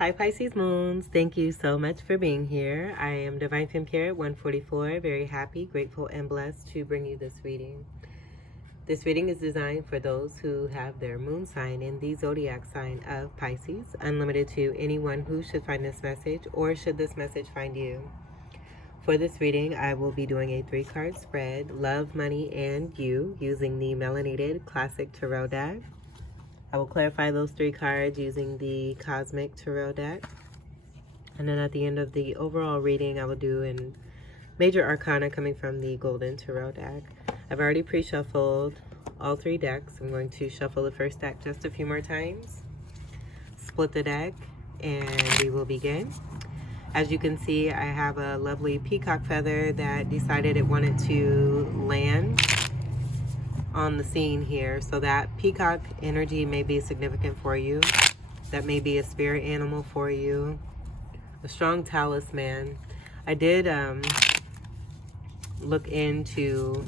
Hi Pisces Moons, thank you so much for being here. I am Divine Femme Care at 144, very happy, grateful, and blessed to bring you this reading. This reading is designed for those who have their moon sign in the zodiac sign of Pisces, unlimited to anyone who should find this message or should this message find you. For this reading, I will be doing a 3-card spread, Love, Money, and You, using the Melanated Classic Tarot deck. I will clarify those 3 cards using the Cosmic Tarot deck. And then at the end of the overall reading, I will do an Major Arcana coming from the Golden Tarot deck. I've already pre-shuffled all 3 decks. I'm going to shuffle the first deck just a few more times, split the deck, and we will begin. As you can see, I have a lovely peacock feather that decided it wanted to land on the scene here. So that peacock energy may be significant for you. That may be a spirit animal for you. A strong talisman. I did look into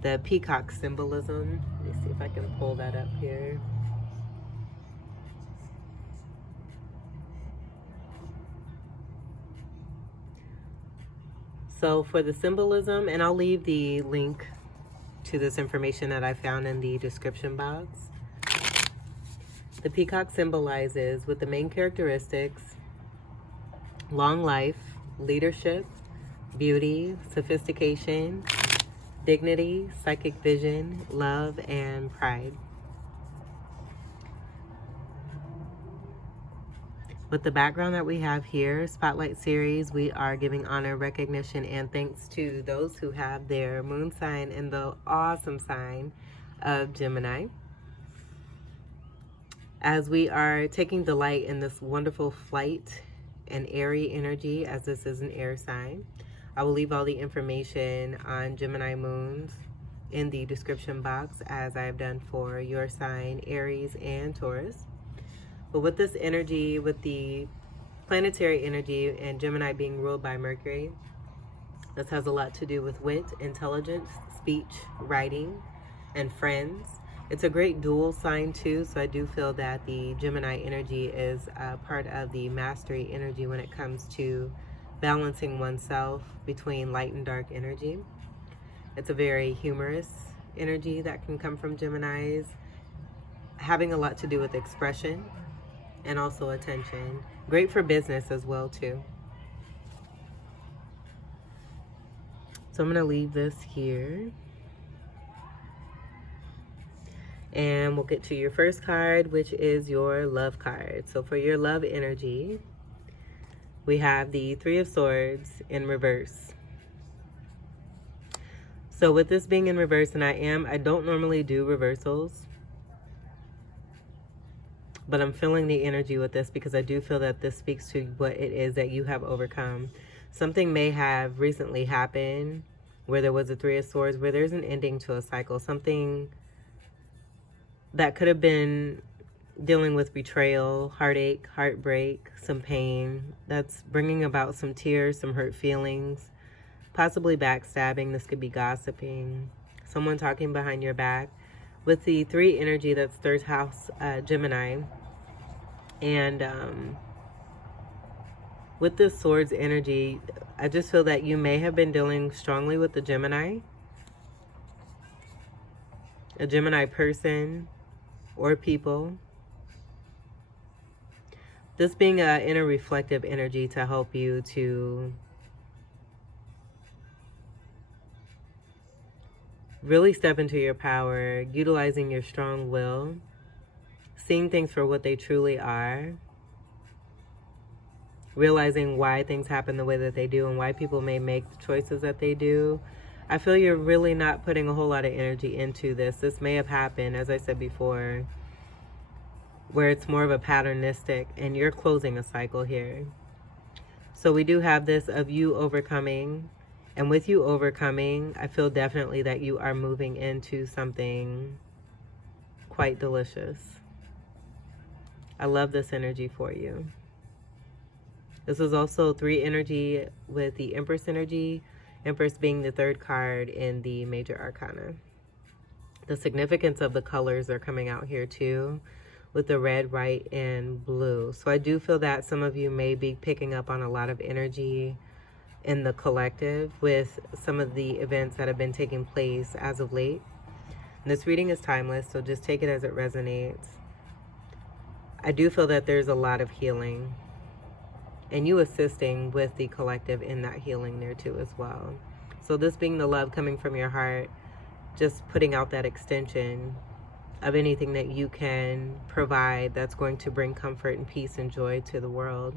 the peacock symbolism. Let me see if I can pull that up here. So for the symbolism, and I'll leave the link to this information that I found in the description box. The peacock symbolizes, with the main characteristics, long life, leadership, beauty, sophistication, dignity, psychic vision, love, and pride. With the background that we have here, Spotlight Series, we are giving honor, recognition, and thanks to those who have their moon sign in the awesome sign of Gemini. As we are taking delight in this wonderful flight and airy energy, as this is an air sign, I will leave all the information on Gemini Moons in the description box, as I've done for your sign, Aries and Taurus. But with this energy, with the planetary energy and Gemini being ruled by Mercury, this has a lot to do with wit, intelligence, speech, writing, and friends. It's a great dual sign too, so I do feel that the Gemini energy is part of the mastery energy when it comes to balancing oneself between light and dark energy. It's a very humorous energy that can come from Geminis, having a lot to do with expression and also attention. Great for business as well too. So I'm going to leave this here. And we'll get to your first card, which is your love card. So for your love energy, we have the 3 of Swords in reverse. So with this being in reverse, and I don't normally do reversals, but I'm feeling the energy with this because I do feel that this speaks to what it is that you have overcome. Something may have recently happened where there was a 3 of Swords, where there's an ending to a cycle. Something that could have been dealing with betrayal, heartache, heartbreak, some pain. That's bringing about some tears, some hurt feelings, possibly backstabbing. This could be gossiping, someone talking behind your back. With the 3 energy, that's 3rd house Gemini. And with this Swords energy, I just feel that you may have been dealing strongly with the Gemini, a Gemini person or people. This being an inner reflective energy to help you to really step into your power, utilizing your strong will, seeing things for what they truly are, realizing why things happen the way that they do and why people may make the choices that they do. I feel you're really not putting a whole lot of energy into this. This may have happened, as I said before, where it's more of a patternistic, and you're closing a cycle here. So we do have this of you overcoming, and with you overcoming, I feel definitely that you are moving into something quite delicious. I love this energy for you. This is also 3 energy with the Empress energy, Empress being the 3rd card in the Major Arcana. The significance of the colors are coming out here too. with the red, white, and blue. So I do feel that some of you may be picking up on a lot of energy in the collective with some of the events that have been taking place as of late. And this reading is timeless, so just take it as it resonates. I do feel that there's a lot of healing, and you assisting with the collective in that healing there too as well. So this being the love coming from your heart, just putting out that extension of anything that you can provide that's going to bring comfort and peace and joy to the world.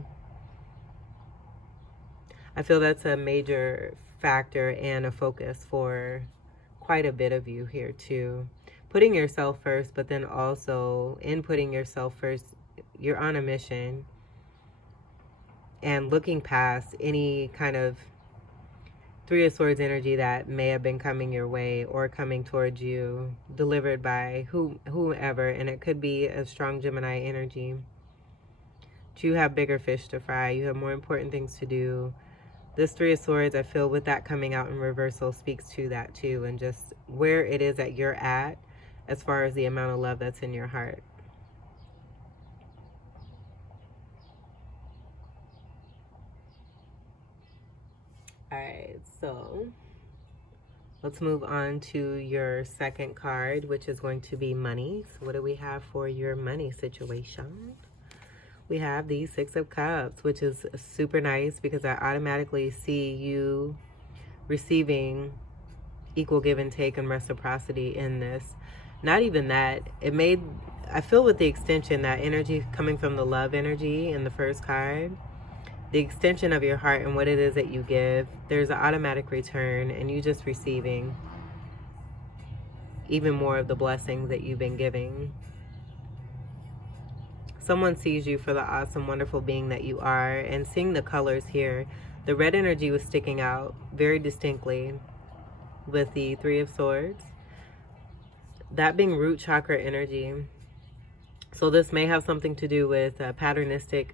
I feel that's a major factor and a focus for quite a bit of you here too. Putting yourself first, but then also in putting yourself first, you're on a mission and looking past any kind of Three of Swords energy that may have been coming your way or coming towards you, delivered by whoever, and it could be a strong Gemini energy. But you have bigger fish to fry. You have more important things to do. This Three of Swords, I feel with that coming out in reversal, speaks to that too, and just where it is that you're at as far as the amount of love that's in your heart. Alright, so let's move on to your second card, which is going to be money. So what do we have for your money situation? We have the Six of Cups, which is super nice because I automatically see you receiving equal give and take and reciprocity in this. Not even that. I feel with the extension, that energy coming from the love energy in the first card, the extension of your heart and what it is that you give, there's an automatic return, and you just receiving even more of the blessings that you've been giving. Someone sees you for the awesome, wonderful being that you are, and seeing the colors here, the red energy was sticking out very distinctly with the Three of Swords. That being root chakra energy. So this may have something to do with patternistic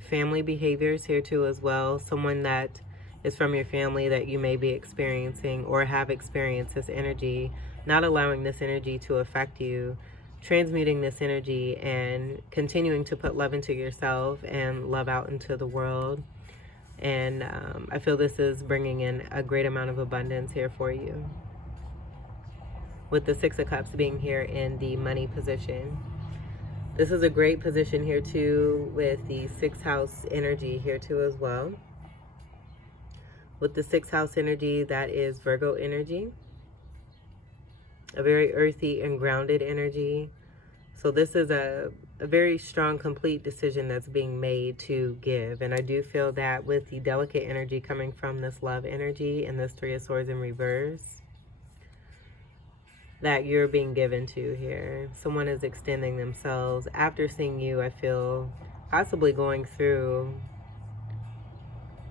family behaviors here too as well. Someone that is from your family that you may be experiencing or have experienced this energy, not allowing this energy to affect you, transmuting this energy and continuing to put love into yourself and love out into the world. And I feel this is bringing in a great amount of abundance here for you, with the Six of Cups being here in the money position. This is a great position here too, with the sixth house energy here too as well. With the sixth house energy, that is Virgo energy, a very earthy and grounded energy. So this is a very strong, complete decision that's being made to give. And I do feel that with the delicate energy coming from this love energy and this Three of Swords in reverse, that you're being given to here. Someone is extending themselves after seeing you, I feel, possibly going through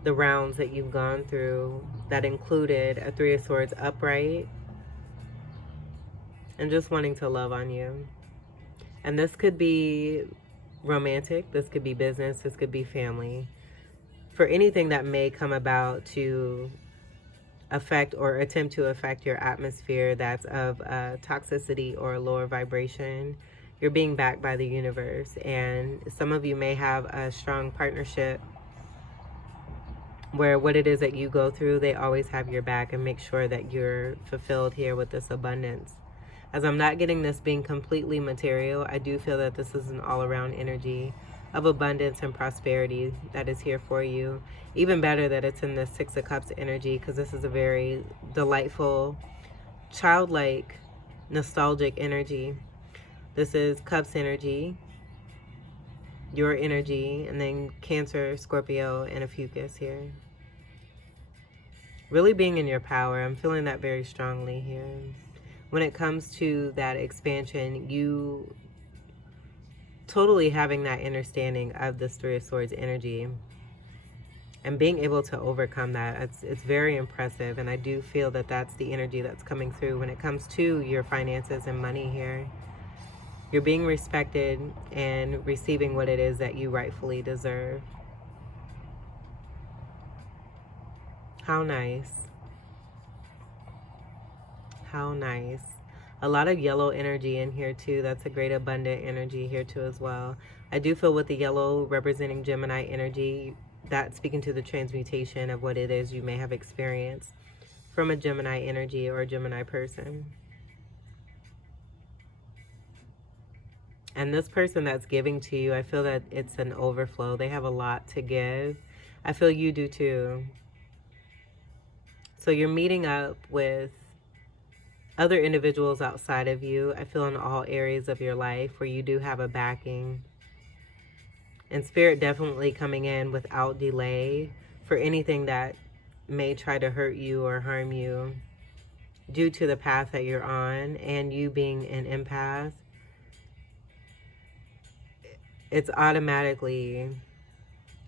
the rounds that you've gone through that included a Three of Swords upright and just wanting to love on you. And this could be romantic, this could be business, this could be family. For anything that may come about to affect or attempt to affect your atmosphere that's of toxicity or lower vibration, you're being backed by the universe. And some of you may have a strong partnership where what it is that you go through, they always have your back and make sure that you're fulfilled here with this abundance. As I'm not getting this being completely material, I do feel that this is an all-around energy of abundance and prosperity that is here for you. Even better that it's in the Six of Cups energy, because this is a very delightful, childlike, nostalgic energy. This is Cups energy, your energy, and then Cancer, Scorpio, and a Fucus here. Really being in your power. I'm feeling that very strongly here. When it comes to that expansion, you totally having that understanding of this Three of Swords energy and being able to overcome that, it's very impressive. And I do feel that that's the energy that's coming through when it comes to your finances and money here. You're being respected and receiving what it is that you rightfully deserve. How nice. How nice. A lot of yellow energy in here too. That's a great abundant energy here too as well. I do feel with the yellow representing Gemini energy, that's speaking to the transmutation of what it is you may have experienced from a Gemini energy or a Gemini person. And this person that's giving to you, I feel that it's an overflow. They have a lot to give. I feel you do too. So you're meeting up with other individuals outside of you. I feel in all areas of your life where you do have a backing. And spirit definitely coming in without delay for anything that may try to hurt you or harm you due to the path that you're on and you being an empath. It's automatically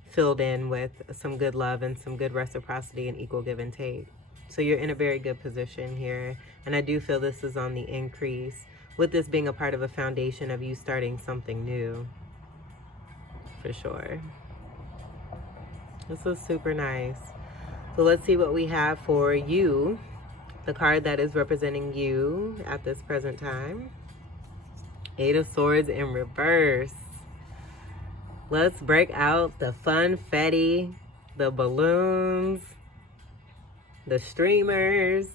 filled in with some good love and some good reciprocity and equal give and take. So you're in a very good position here. And I do feel this is on the increase, with this being a part of a foundation of you starting something new. For sure. This is super nice. So let's see what we have for you. The card that is representing you at this present time. Eight of Swords in reverse. Let's break out the funfetti, the balloons, the streamers,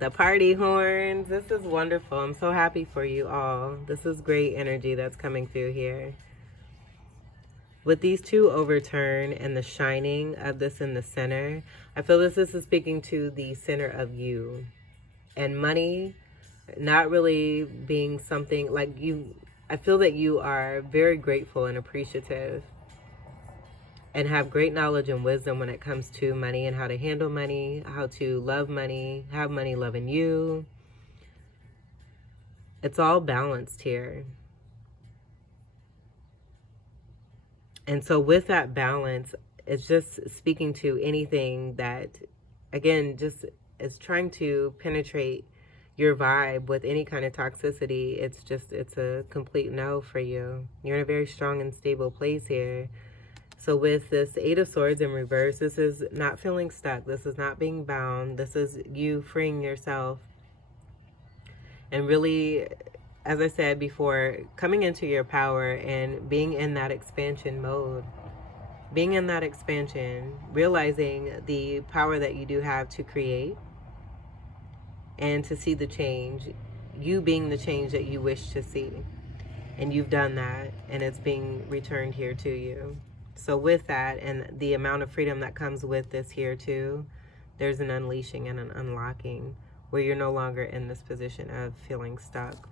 the party horns. This is wonderful. I'm so happy for you all. This is great energy that's coming through here. With these two overturn and the shining of this in the center, I feel this is speaking to the center of you. And money not really being something like you. I feel that you are very grateful and appreciative and have great knowledge and wisdom when it comes to money and how to handle money, how to love money, have money loving you. It's all balanced here. And so with that balance, it's just speaking to anything that, again, just is trying to penetrate your vibe with any kind of toxicity. It's a complete no for you. You're in a very strong and stable place here. So with this Eight of Swords in reverse, this is not feeling stuck. This is not being bound. This is you freeing yourself. And really, as I said before, coming into your power and being in that expansion mode. Being in that expansion, realizing the power that you do have to create and to see the change, you being the change that you wish to see. And you've done that, and it's being returned here to you. So with that, and the amount of freedom that comes with this here too, there's an unleashing and an unlocking where you're no longer in this position of feeling stuck.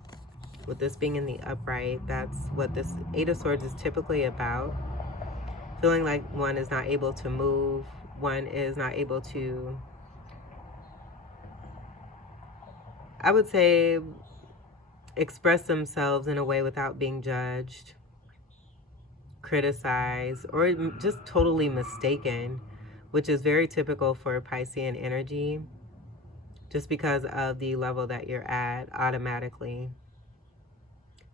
With this being in the upright, that's what this Eight of Swords is typically about. Feeling like one is not able to move, one is not able to, I would say, express themselves in a way without being judged, criticized, or just totally mistaken, which is very typical for Piscean energy, just because of the level that you're at automatically.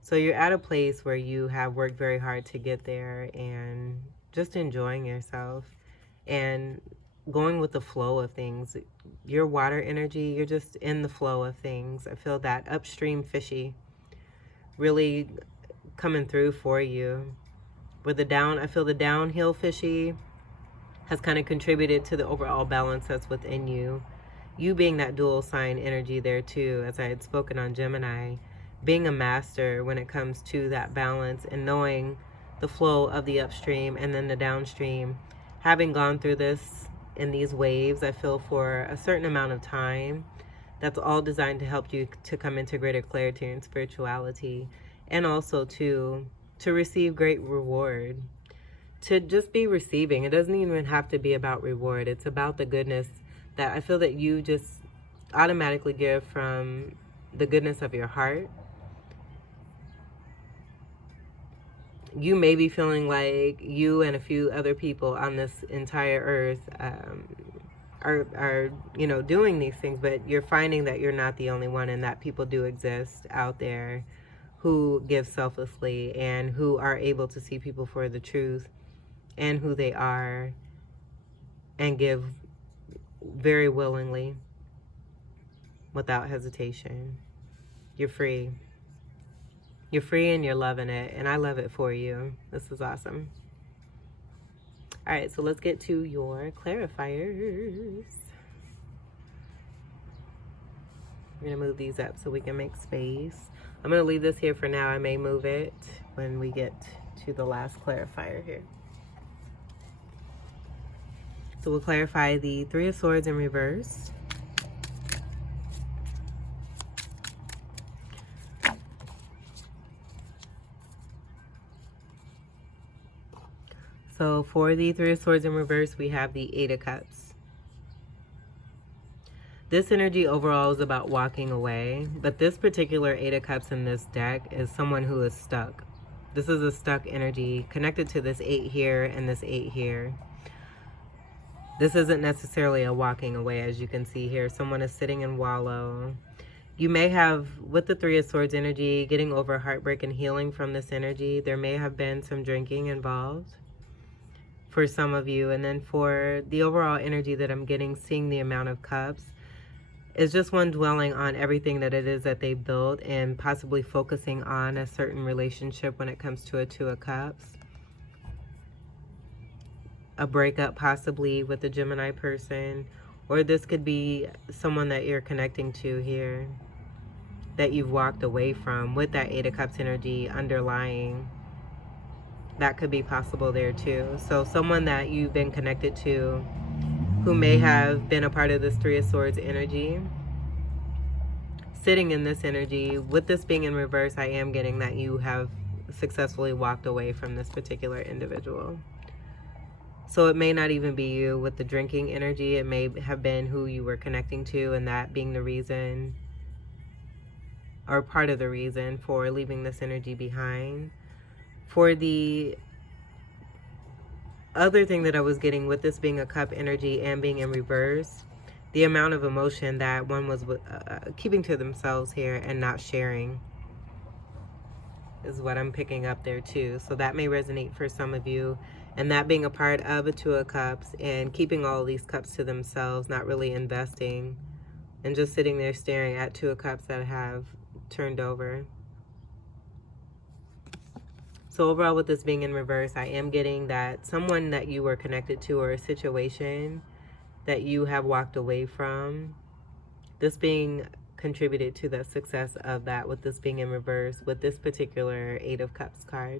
So you're at a place where you have worked very hard to get there and just enjoying yourself and going with the flow of things. Your water energy, you're just in the flow of things. I feel that upstream fishy really coming through for you. With the down, I feel the downhill fishy has kind of contributed to the overall balance that's within you. You being that dual sign energy there too, as I had spoken on Gemini, being a master when it comes to that balance and knowing the flow of the upstream and then the downstream. Having gone through this in these waves, I feel for a certain amount of time, that's all designed to help you to come into greater clarity and spirituality, and also to receive great reward, to just be receiving. It doesn't even have to be about reward. It's about the goodness that I feel that you just automatically give from the goodness of your heart. You may be feeling like you and a few other people on this entire earth are doing these things, but you're finding that you're not the only one, and that people do exist out there who give selflessly and who are able to see people for the truth and who they are and give very willingly without hesitation. You're free. You're free and you're loving it. And I love it for you. This is awesome. All right, so let's get to your clarifiers. I'm going to move these up so we can make space. I'm going to leave this here for now. I may move it when we get to the last clarifier here. So we'll clarify the Three of Swords in reverse. So for the Three of Swords in reverse, we have the Eight of Cups. This energy overall is about walking away, but this particular Eight of Cups in this deck is someone who is stuck. This is a stuck energy connected to this 8 here and this 8 here. This isn't necessarily a walking away, as you can see here. Someone is sitting in wallow. You may have, with the Three of Swords energy, getting over heartbreak and healing from this energy. There may have been some drinking involved for some of you. And then for the overall energy that I'm getting, seeing the amount of cups, is just one dwelling on everything that it is that they built and possibly focusing on a certain relationship when it comes to a Two of Cups. A breakup possibly with a Gemini person, or this could be someone that you're connecting to here that you've walked away from with that Eight of Cups energy underlying. That could be possible there too. So someone that you've been connected to who may have been a part of this Three of Swords energy, sitting in this energy. With this being in reverse, I am getting that you have successfully walked away from this particular individual. So it may not even be you with the drinking energy. It may have been who you were connecting to, and that being the reason, or part of the reason for leaving this energy behind. For the other thing that I was getting with this being a cup energy and being in reverse, the amount of emotion that one was keeping to themselves here and not sharing is what I'm picking up there too. So that may resonate for some of you. And that being a part of a Two of Cups and keeping all these cups to themselves, not really investing, and just sitting there staring at Two of Cups that have turned over. So overall, with this being in reverse, I am getting that someone that you were connected to or a situation that you have walked away from, this being contributed to the success of that, with this being in reverse with this particular Eight of Cups card.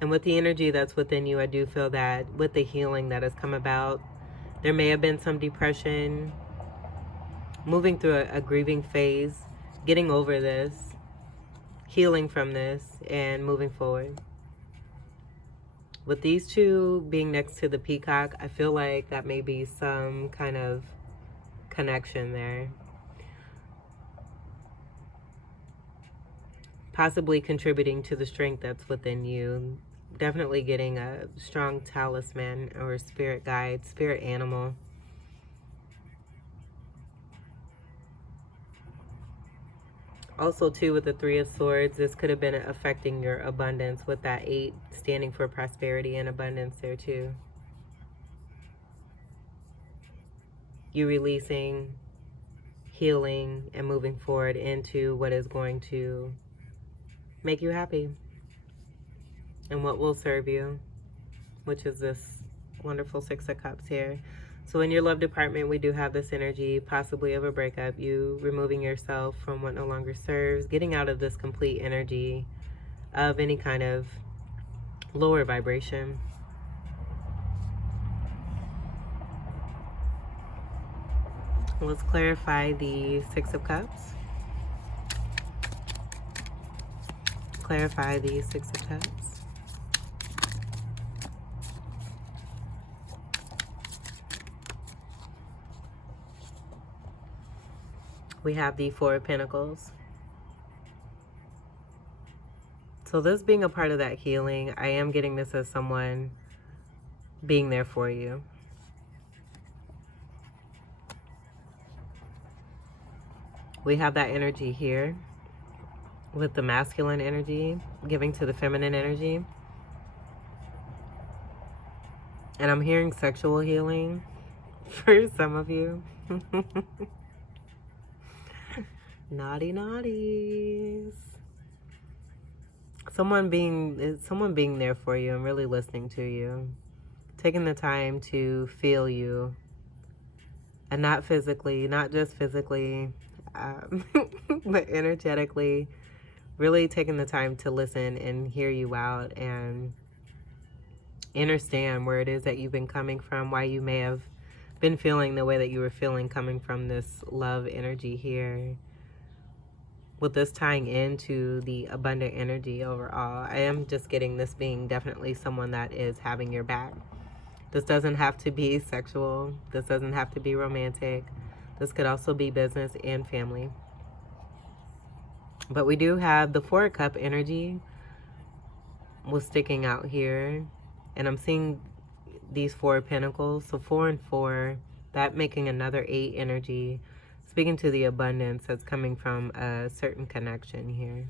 And with the energy that's within you, I do feel that with the healing that has come about, there may have been some depression, moving through a grieving phase, getting over this, healing from this, and moving forward. With these two being next to the peacock, I feel like that may be some kind of connection there. Possibly contributing to the strength that's within you. Definitely getting a strong talisman or spirit guide, spirit animal. Also too, with the Three of Swords, this could have been affecting your abundance with that 8 standing for prosperity and abundance there too. You releasing, healing, and moving forward into what is going to make you happy and what will serve you, which is this wonderful Six of Cups here. So in your love department, we do have this energy possibly of a breakup, you removing yourself from what no longer serves, getting out of this complete energy of any kind of lower vibration. Let's clarify the Six of Cups. Clarify the Six of Cups. We have the Four of Pentacles. So this being a part of that healing, I am getting this as someone being there for you. We have that energy here with the masculine energy giving to the feminine energy. And I'm hearing sexual healing for some of you. Naughty naughties. Someone being there for you and really listening to you. Taking the time to feel you. And not physically, not just physically, but energetically. Really taking the time to listen and hear you out and understand where it is that you've been coming from, why you may have been feeling the way that you were feeling coming from this love energy here. With this tying into the abundant energy overall, I am just getting this being definitely someone that is having your back. This doesn't have to be sexual. This doesn't have to be romantic. This could also be business and family. But we do have the 4 cup energy was sticking out here. And I'm seeing these 4 pentacles. So 4 and 4, that making another 8 energy. Speaking to the abundance that's coming from a certain connection here.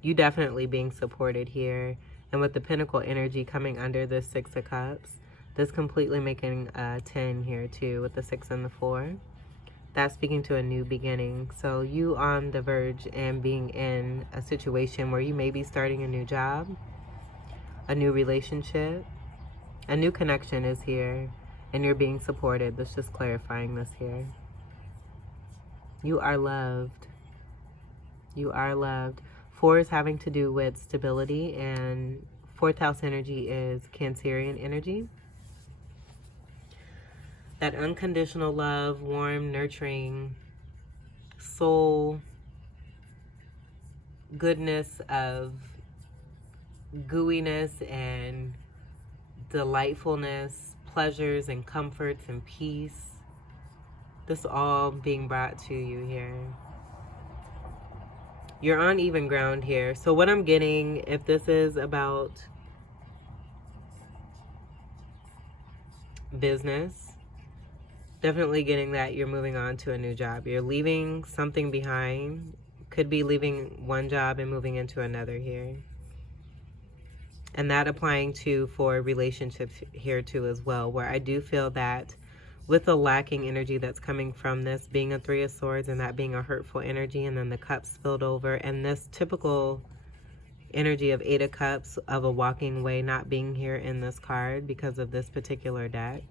You definitely being supported here. And with the pentacle energy coming under the 6 of cups, this completely making a 10 here too with the 6 and the 4. That's speaking to a new beginning. So you on the verge and being in a situation where you may be starting a new job, a new relationship, a new connection is here, and you're being supported. That's just clarifying this here. You are loved. You are loved. 4 is having to do with stability, and 4th house energy is Cancerian energy. That unconditional love, warm, nurturing, soul, goodness of gooiness and delightfulness, pleasures and comforts and peace. This all being brought to you here. You're on even ground here. So what I'm getting, if this is about business, definitely getting that you're moving on to a new job. You're leaving something behind. Could be leaving one job and moving into another here. And that applying to for relationships here too as well, where I do feel that with the lacking energy that's coming from this being a 3 of swords and that being a hurtful energy, and then the cups spilled over, and this typical energy of 8 of cups of a walking away not being here in this card because of this particular deck.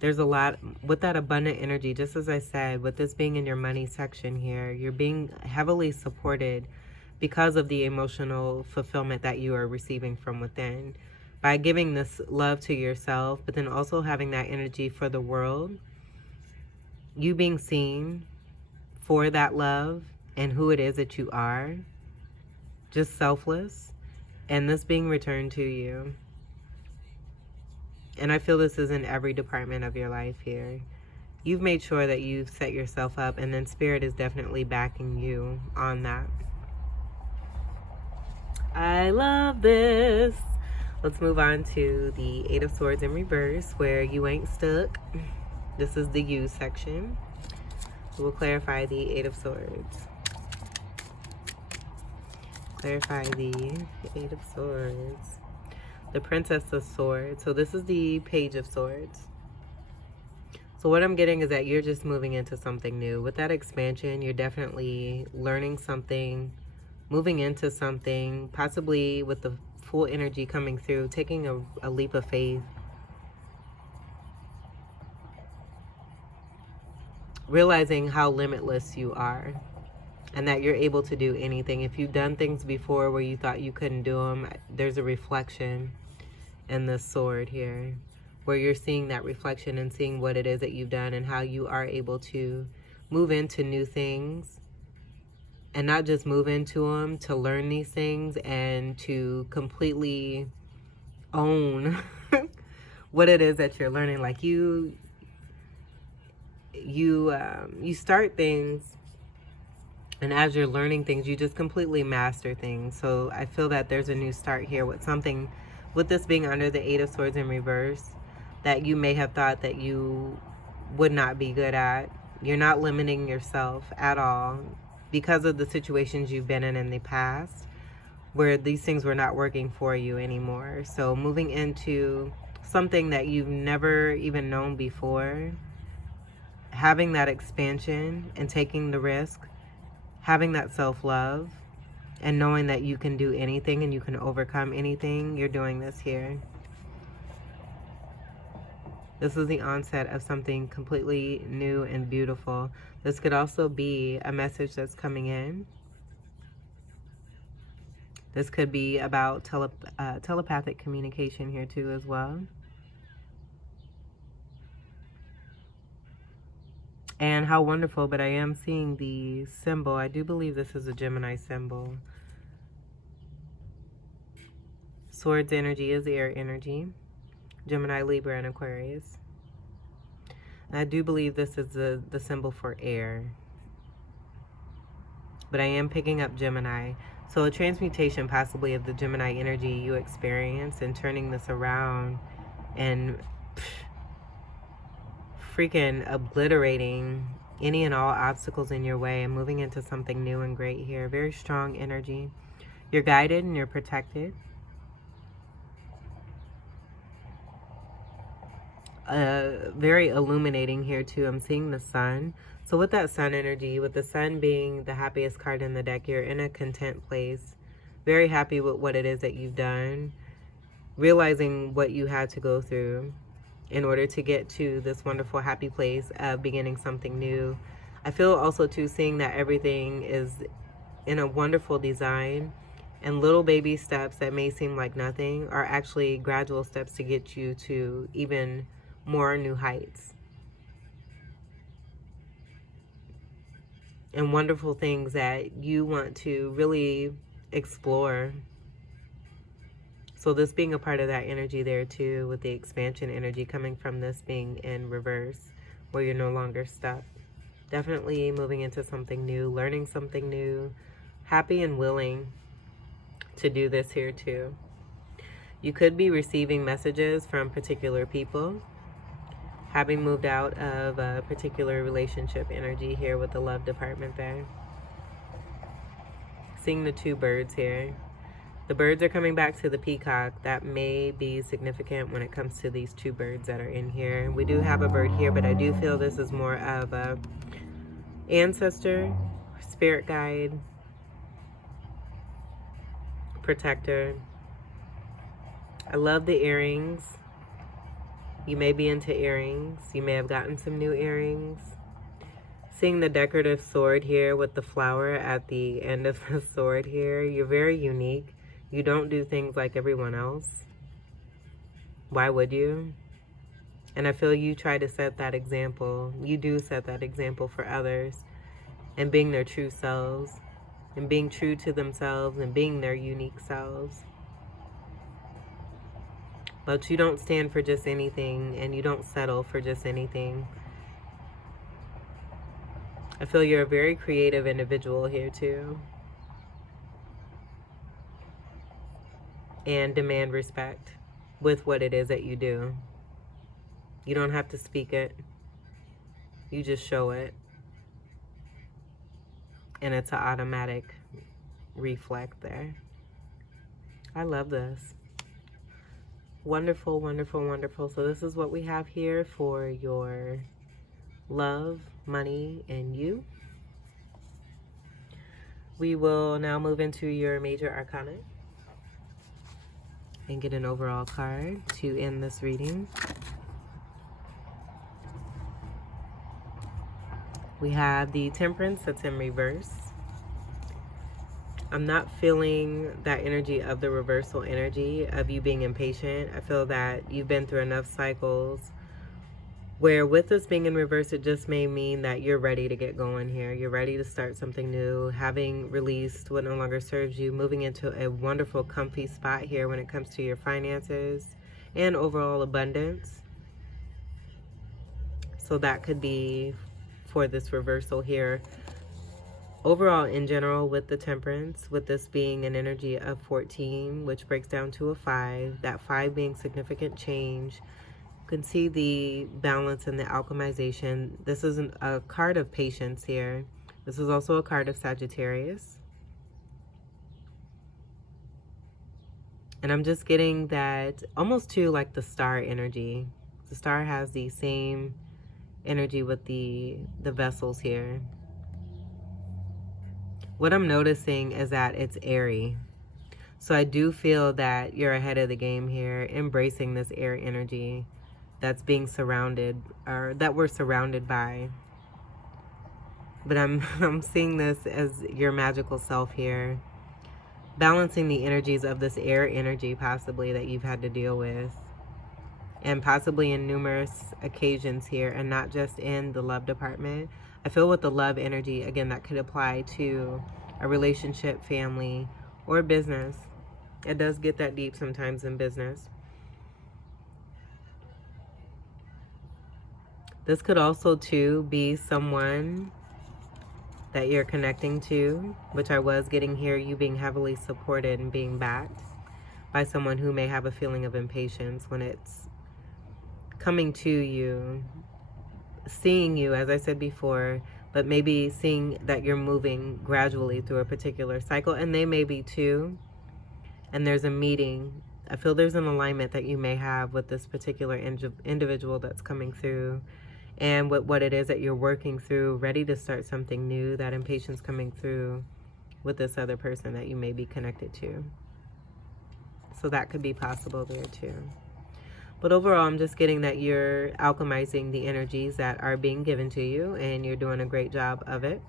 There's a lot with that abundant energy, just as I said, with this being in your money section here, you're being heavily supported because of the emotional fulfillment that you are receiving from within. By giving this love to yourself, but then also having that energy for the world, you being seen for that love and who it is that you are, just selfless, and this being returned to you. And I feel this is in every department of your life here. You've made sure that you've set yourself up, and then Spirit is definitely backing you on that. I love this. Let's move on to the 8 of Swords in reverse, where you ain't stuck. This is the you section. We'll clarify the 8 of Swords. Clarify the 8 of Swords. The Princess of Swords. So this is the Page of Swords. So what I'm getting is that you're just moving into something new. With that expansion, you're definitely learning something, moving into something, possibly with the full energy coming through, taking a leap of faith. Realizing how limitless you are and that you're able to do anything. If you've done things before where you thought you couldn't do them, there's a reflection in this sword here where you're seeing that reflection and seeing what it is that you've done and how you are able to move into new things. And not just move into them, to learn these things and to completely own what it is that you're learning. Like you start things, and as you're learning things, you just completely master things. So I feel that there's a new start here with something, with this being under the 8 of Swords in reverse, that you may have thought that you would not be good at. You're not limiting yourself at all, because of the situations you've been in the past where these things were not working for you anymore. So moving into something that you've never even known before, having that expansion and taking the risk, having that self-love, and knowing that you can do anything and you can overcome anything, you're doing this here. This is the onset of something completely new and beautiful. This could also be a message that's coming in. This could be about telepathic communication here too as well. And how wonderful, but I am seeing the symbol. I do believe this is a Gemini symbol. Swords energy is air energy. Gemini, Libra, and Aquarius. And I do believe this is the symbol for air. But I am picking up Gemini. So a transmutation possibly of the Gemini energy you experience and turning this around and freaking obliterating any and all obstacles in your way and moving into something new and great here. Very strong energy. You're guided and you're protected. Very illuminating here too. I'm seeing the sun. So with that sun energy, with the sun being the happiest card in the deck, you're in a content place. Very happy with what it is that you've done. Realizing what you had to go through in order to get to this wonderful happy place of beginning something new. I feel also too seeing that everything is in a wonderful design, and little baby steps that may seem like nothing are actually gradual steps to get you to even more new heights. And wonderful things that you want to really explore. So this being a part of that energy there too, with the expansion energy coming from this being in reverse, where you're no longer stuck. Definitely moving into something new, learning something new, happy and willing to do this here too. You could be receiving messages from particular people, having moved out of a particular relationship energy here with the love department there. Seeing the two birds here. The birds are coming back to the peacock. That may be significant when it comes to these two birds that are in here. We do have a bird here, but I do feel this is more of a ancestor, spirit guide, protector. I love the earrings. You may be into earrings. You may have gotten some new earrings. Seeing the decorative sword here with the flower at the end of the sword here. You're very unique. You don't do things like everyone else. Why would you? And I feel you try to set that example. You do set that example for others. And being their true selves. And being true to themselves and being their unique selves. But you don't stand for just anything, and you don't settle for just anything. I feel you're a very creative individual here too. And demand respect with what it is that you do. You don't have to speak it. You just show it. And it's an automatic reflect there. I love this. Wonderful, wonderful, wonderful. So this is what we have here for your love, money, and you. We will now move into your major arcana and get an overall card to end this reading. We have the Temperance that's in reverse. I'm not feeling that energy of the reversal energy of you being impatient. I feel that you've been through enough cycles where with this being in reverse, it just may mean that you're ready to get going here. You're ready to start something new, having released what no longer serves you, moving into a wonderful, comfy spot here when it comes to your finances and overall abundance. So that could be for this reversal here. Overall, in general, with the Temperance, with this being an energy of 14, which breaks down to a 5, that 5 being significant change, you can see the balance and the alchemization. This is a card of patience here. This is also a card of Sagittarius. And I'm just getting that almost to like the star energy. The star has the same energy with the vessels here. What I'm noticing is that it's airy. So I do feel that you're ahead of the game here, embracing this air energy that's being surrounded, or that we're surrounded by. But I'm seeing this as your magical self here, balancing the energies of this air energy possibly that you've had to deal with, and possibly in numerous occasions here, and not just in the love department. I feel with the love energy, again, that could apply to a relationship, family, or business. It does get that deep sometimes in business. This could also, too, be someone that you're connecting to, which I was getting here, you being heavily supported and being backed by someone who may have a feeling of impatience when it's coming to you, seeing you, as I said before, but maybe seeing that you're moving gradually through a particular cycle, and they may be too. And there's a meeting. I feel there's an alignment that you may have with this particular individual that's coming through, and with what it is that you're working through, ready to start something new, that impatience coming through with this other person that you may be connected to. So that could be possible there too. But overall, I'm just getting that you're alchemizing the energies that are being given to you, and you're doing a great job of it.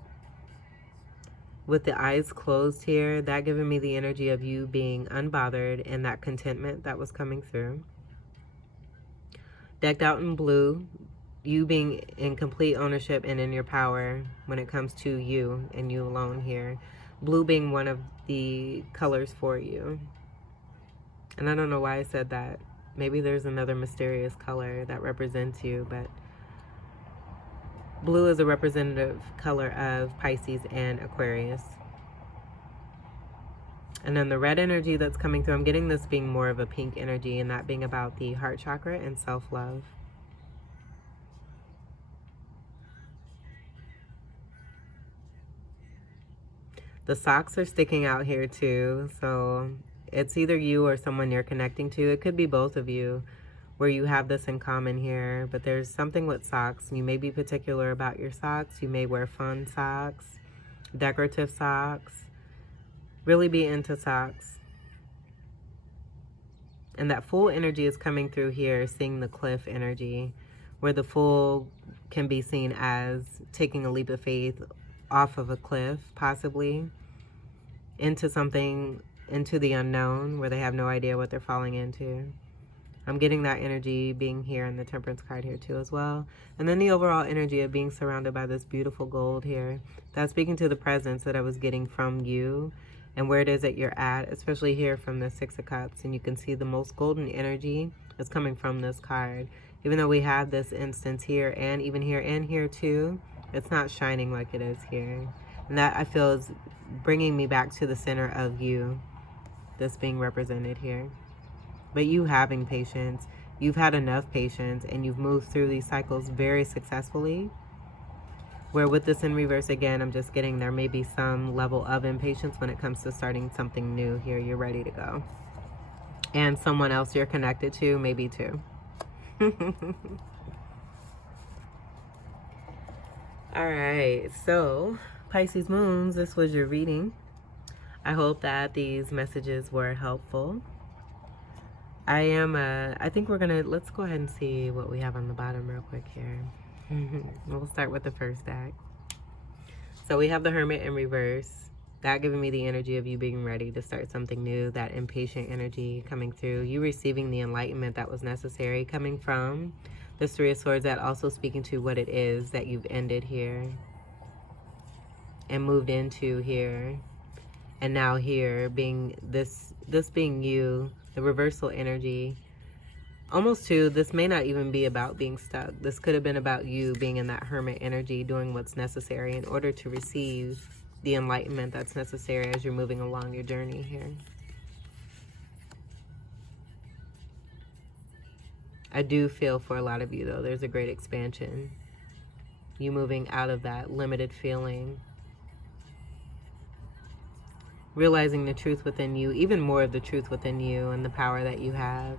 With the eyes closed here, that giving me the energy of you being unbothered and that contentment that was coming through. Decked out in blue, you being in complete ownership and in your power when it comes to you and you alone here. Blue being one of the colors for you. And I don't know why I said that. Maybe there's another mysterious color that represents you, but blue is a representative color of Pisces and Aquarius. And then the red energy that's coming through, I'm getting this being more of a pink energy, and that being about the heart chakra and self-love. The socks are sticking out here too, so it's either you or someone you're connecting to. It could be both of you where you have this in common here, but there's something with socks. You may be particular about your socks. You may wear fun socks, decorative socks, really be into socks. And that full energy is coming through here, seeing the cliff energy, where the full can be seen as taking a leap of faith off of a cliff, possibly, into something, into the unknown, where they have no idea what they're falling into. I'm getting that energy being here in the Temperance card here too as well. And then the overall energy of being surrounded by this beautiful gold here. That's speaking to the presence that I was getting from you and where it is that you're at, especially here from the Six of Cups. And you can see the most golden energy is coming from this card. Even though we have this instance here and even here and here too, it's not shining like it is here. And that I feel is bringing me back to the center of you, this being represented here. But you having patience, you've had enough patience, and you've moved through these cycles very successfully. Where with this in reverse, again, I'm just getting there may be some level of impatience when it comes to starting something new here. You're ready to go. And someone else you're connected to, maybe too. All right, so Pisces moons, this was your reading. I hope that these messages were helpful. I think we're gonna, let's go ahead and see what we have on the bottom real quick here. We'll start with the first deck. So we have the Hermit in reverse. That giving me the energy of you being ready to start something new, that impatient energy coming through, you receiving the enlightenment that was necessary coming from this Three of Swords, that also speaking to what it is that you've ended here and moved into here. And now here being this being you, the reversal energy, almost too, this may not even be about being stuck. This could have been about you being in that Hermit energy, doing what's necessary in order to receive the enlightenment that's necessary as you're moving along your journey here. I do feel for a lot of you though, there's a great expansion. You moving out of that limited feeling, realizing the truth within you, even more of the truth within you and the power that you have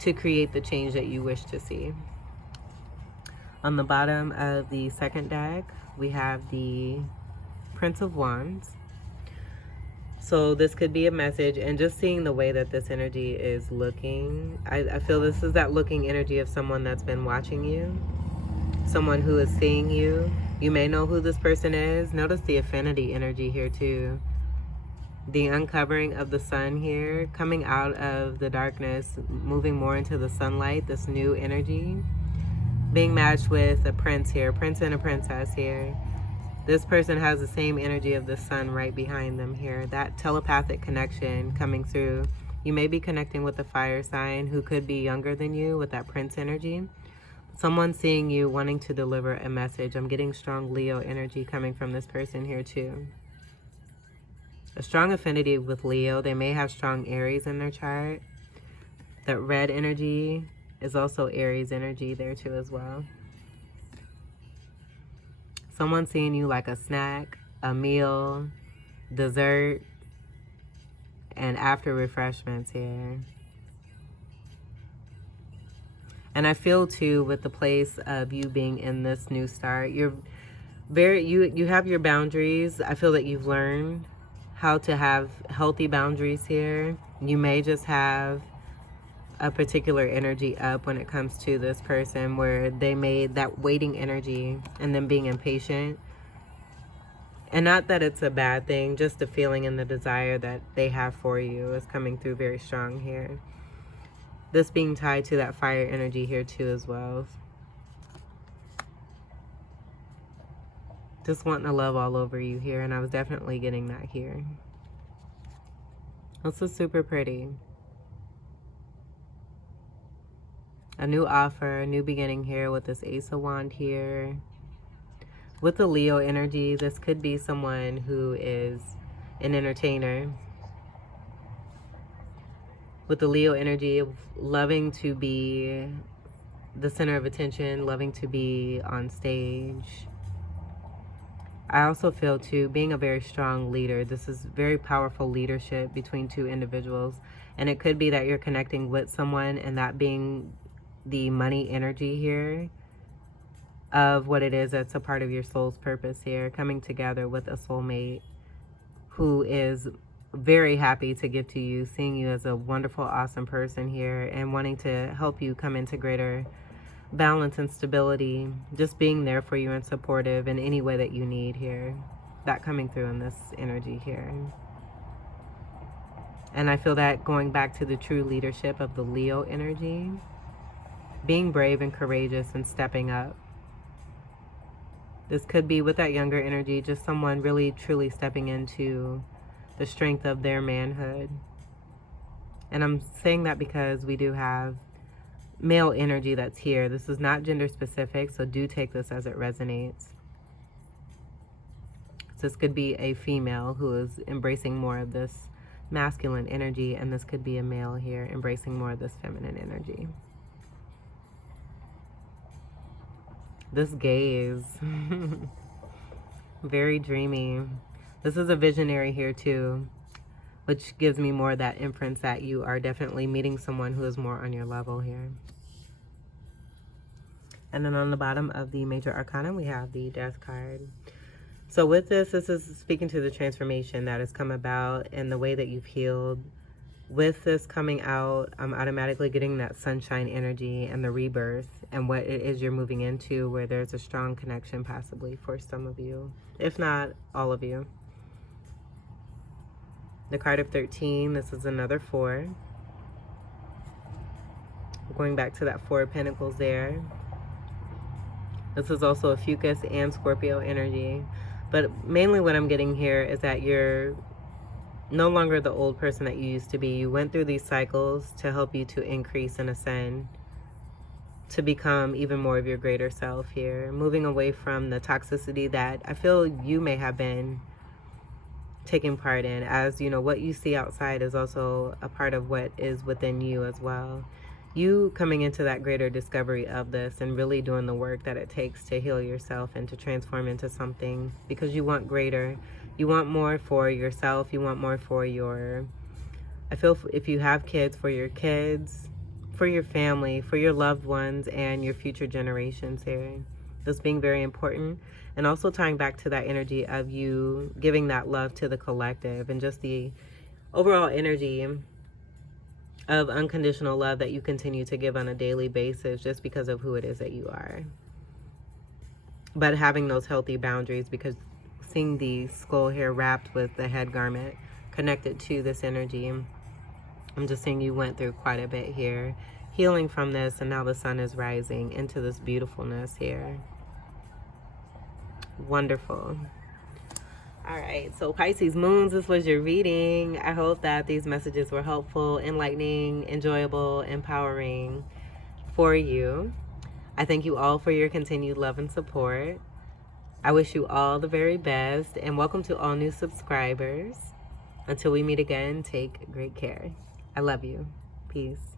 to create the change that you wish to see. On the bottom of the second deck, we have the Prince of Wands. So this could be a message, and just seeing the way that this energy is looking, I feel this is that looking energy of someone that's been watching you, someone who is seeing you. You may know who this person is. Notice the affinity energy here too. The uncovering of the sun here, coming out of the darkness, moving more into the sunlight, this new energy. Being matched with a prince here, prince and a princess here. This person has the same energy of the sun right behind them here. That telepathic connection coming through. You may be connecting with a fire sign who could be younger than you with that prince energy. Someone seeing you wanting to deliver a message. I'm getting strong Leo energy coming from this person here too. A strong affinity with Leo. They may have strong Aries in their chart. That red energy is also Aries energy there too as well. Someone seeing you like a snack, a meal, dessert, and after refreshments here. And I feel too, with the place of you being in this new start, you're you have your boundaries. I feel that you've learned how to have healthy boundaries here. You may just have a particular energy up when it comes to this person, where they made that waiting energy and then being impatient. And not that it's a bad thing, just the feeling and the desire that they have for you is coming through very strong here. This being tied to that fire energy here too as well. Just wanting to love all over you here, and I was definitely getting that here. This is super pretty. A new offer, a new beginning here with this Ace of Wands here. With the Leo energy, this could be someone who is an entertainer. With the Leo energy of loving to be the center of attention, loving to be on stage. I also feel too, being a very strong leader. This is very powerful leadership between two individuals. And it could be that you're connecting with someone, and that being the money energy here of what it is that's a part of your soul's purpose here, coming together with a soulmate who is very happy to give to you, seeing you as a wonderful, awesome person here, and wanting to help you come into greater balance and stability, just being there for you and supportive in any way that you need here. That coming through in this energy here. And I feel that going back to the true leadership of the Leo energy, being brave and courageous and stepping up. This could be with that younger energy, just someone really truly stepping into the strength of their manhood. And I'm saying that because we do have male energy that's here. This is not gender specific, so do take this as it resonates. So this could be a female who is embracing more of this masculine energy, and this could be a male here embracing more of this feminine energy. This gaze, very dreamy. This is a visionary here too, which gives me more of that inference that you are definitely meeting someone who is more on your level here. And then on the bottom of the major arcana, we have the Death card. So with this is speaking to the transformation that has come about and the way that you've healed. With this coming out, I'm automatically getting that sunshine energy and the rebirth and what it is you're moving into, where there's a strong connection possibly for some of you, if not all of you. The card of 13, this is another 4. Going back to that 4 of Pentacles there. This is also a Fucus and Scorpio energy. But mainly what I'm getting here is that you're no longer the old person that you used to be. You went through these cycles to help you to increase and ascend, to become even more of your greater self here. Moving away from the toxicity that I feel you may have been taking part in. As you know, what you see outside is also a part of what is within you as well. You coming into that greater discovery of this and really doing the work that it takes to heal yourself and to transform into something, because you want greater. You want more for yourself. You want more for your, I feel if you have kids, for your kids, for your family, for your loved ones, and your future generations here. That's being very important. And also tying back to that energy of you giving that love to the collective and just the overall energy of unconditional love that you continue to give on a daily basis just because of who it is that you are. But having those healthy boundaries, because seeing the skull here wrapped with the head garment connected to this energy, I'm just seeing you went through quite a bit here, healing from this, and now the sun is rising into this beautifulness here. Wonderful. All right, so Pisces moons, this was your reading. I hope that these messages were helpful, enlightening, enjoyable, empowering for you. I thank you all for your continued love and support. I wish you all the very best, and welcome to all new subscribers. Until we meet again, take great care. I love you. Peace.